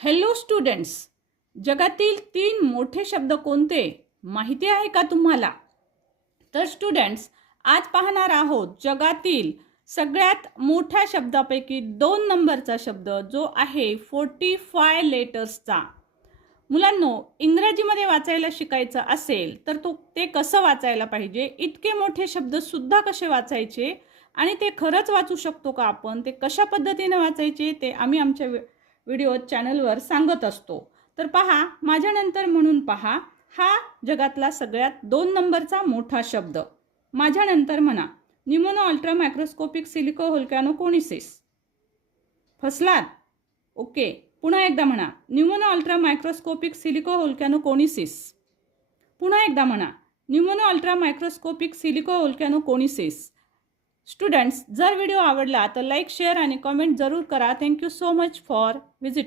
Hello students जगातील तीन मोठे शब्द कोणते? माहिती आहे का तुम्हाला? तर स्टुडंट्स आज पाहणार आहोत जगातील सगळ्यात मोठ्या शब्दापैकी दोन नंबरचा शब्द जो आहे फोर्टी फाय लेटर्सचा मुलांनो इंग्रजीमध्ये वाचायला शिकायचं असेल तर तो ते कसं वाचायला पाहिजे? इतके मोठे शब्दसुद्धा कसे वाचायचे? आणि ते खरंच वाचू शकतो का आपण? ते कशा पद्धतीने वाचायचे? ते आम्ही आमच्या व्हिडिओ चॅनलवर सांगत असतो. तर पहा माझ्यानंतर म्हणून पहा हा जगातला सगळ्यात दोन नंबरचा मोठा शब्द. माझ्यानंतर म्हणा न्युमोनो अल्ट्रा मायक्रोस्कोपिक सिलिको होलकॅनो कोनिसिस. फसलात? ओके पुन्हा एकदा म्हणा न्युमोनो अल्ट्रा मायक्रोस्कोपिक सिलिको होलकॅनो कोनिसिस. पुन्हा एकदा म्हणा न्युमोनो अल्ट्रा मायक्रोस्कोपिक सिलिको होलकॅनो कोनिसिस. स्टुडंट्स जर व्हिडिओ आवडला तर लाईक शेअर आणि कमेंट जरूर करा. Thank you so much for visit